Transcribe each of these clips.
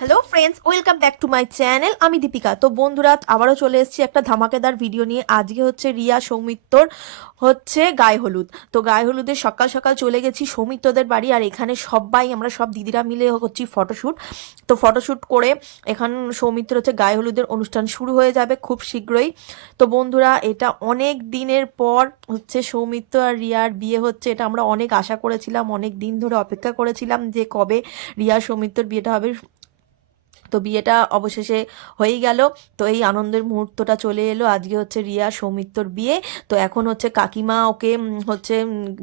Hello friends, welcome back to my channel. আমি দীপিকা। তো বন্ধুরা, আবারও চলে এসেছি একটা ধামাকেদার ভিডিও নিয়ে। আজকে হচ্ছে রিয়া সৌমিত্রর হচ্ছে গায়ে হলুদ। তো গায়ে হলুদের সকাল সকাল চলে গেছি সৌমিত্রদের বাড়ি, আর এখানে সবাই আমরা সব দিদিরা মিলে হচ্ছি ফটোশ্যুট। তো ফটোশ্যুট করে এখন সৌমিত্র হচ্ছে গায়ে হলুদের অনুষ্ঠান শুরু হয়ে যাবে খুব শীঘ্রই। তো বন্ধুরা, এটা অনেক দিনের পর হচ্ছে সৌমিত্র আর রিয়ার বিয়ে হচ্ছে। এটা আমরা অনেক আশা করেছিলাম, অনেক দিন ধরে অপেক্ষা করেছিলাম যে কবে রিয়া সৌমিত্রর বিয়েটা হবে। তো বিয়েটা অবশেষে হয়েই গেল। তো এই আনন্দের মুহূর্তটা চলে এলো। আজকে হচ্ছে রিয়া সৌমিত্রর বিয়ে। তো এখন হচ্ছে কাকিমা ওকে হচ্ছে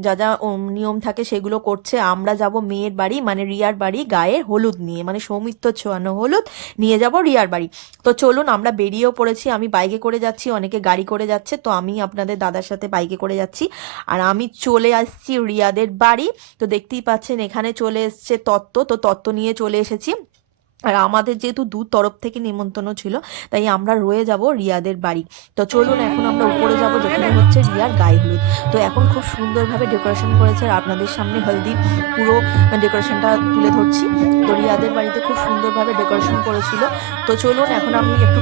যা যা নিয়ম থাকে সেগুলো করছে। আমরা যাব মেয়ের বাড়ি, মানে রিয়ার বাড়ি, গায়ে হলুদ নিয়ে, মানে সৌমিত্র ছোঁয়ানো হলুদ নিয়ে যাব রিয়ার বাড়ি। তো চলুন, আমরা বেরিয়েও পড়েছি। আমি বাইকে করে যাচ্ছি, অনেকে গাড়ি করে যাচ্ছে, তো আমি আপনাদের দাদার সাথে বাইকে করে যাচ্ছি। আর আমি চলে আসছি রিয়াদের বাড়ি। তো দেখতেই পাচ্ছেন এখানে চলে এসছে তত্ত্ব। তো তত্ত্ব নিয়ে চলে এসেছি। আর আমাদের যেহেতু দু তরফ থেকে নিমন্ত্রণ ছিল, তাই আমরা রয়ে যাব রিয়াদের বাড়ি। তো চলুন, এখন আমরা উপরে যাব যেখানে হচ্ছে রিয়ার গায়ে হলুদ। তো এখন খুব সুন্দরভাবে ডেকোরেশন করেছে, আর আপনাদের সামনে হলদি পুরো ডেকোরেশনটা তুলে ধরছি। তো রিয়াদের বাড়িতে খুব সুন্দরভাবে ডেকোরেশন করেছিল। তো চলুন, এখন আমি একটু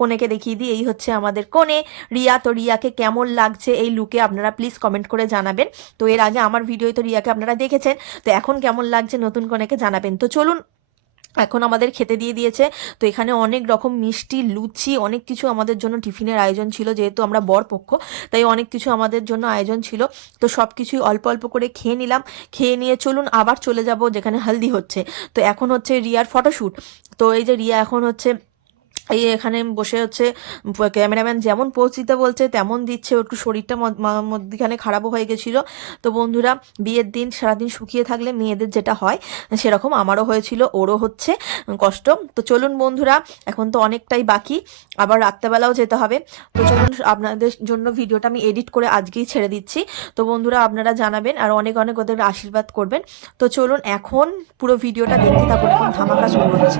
কোনেকে দেখিয়ে দিই। এই হচ্ছে আমাদের কোনে রিয়া। তো রিয়াকে কেমন লাগছে এই লুকে আপনারা প্লিজ কমেন্ট করে জানাবেন। তো এর আগে আমার ভিডিওতে তো রিয়াকে আপনারা দেখেছেন, তো এখন কেমন লাগছে নতুন কোনেকে জানাবেন। তো চলুন, এখন আমাদের খেতে দিয়ে দিয়েছে। তো এখানে অনেক রকম মিষ্টি, লুচি, অনেক কিছু আমাদের জন্য টিফিনের আয়োজন ছিল, যেহেতু আমরা বরপক্ষ তাই অনেক কিছু আমাদের জন্য আয়োজন ছিল। তো সব কিছুই অল্প অল্প করে খেয়ে নিলাম। খেয়ে নিয়ে চলুন আবার চলে যাব যেখানে হলদি হচ্ছে। তো এখন হচ্ছে রিয়ার ফটোশ্যুট। তো এই যে রিয়া এখন হচ্ছে এই এখানে বসে হচ্ছে, ক্যামেরাম্যান যেমন পোজ দিতে বলছে তেমন দিচ্ছে। ওর একটু শরীরটা মধ্যখানে খারাপও হয়ে গেছিলো। তো বন্ধুরা, বিয়ের দিন সারাদিন শুকিয়ে থাকলে মেয়েদের যেটা হয় সেরকম আমারও হয়েছিল, ওরও হচ্ছে কষ্ট। তো চলুন বন্ধুরা, এখন তো অনেকটাই বাকি, আবার রাত্রেবেলাও যেতে হবে। তো চলুন, আপনাদের জন্য ভিডিওটা আমি এডিট করে আজকেই ছেড়ে দিচ্ছি। তো বন্ধুরা, আপনারা জানাবেন আর অনেক অনেক ওদের আশীর্বাদ করবেন। তো চলুন, এখন পুরো ভিডিওটা দেখতে থাকুন। এখন ধামাকা শুরু হচ্ছে।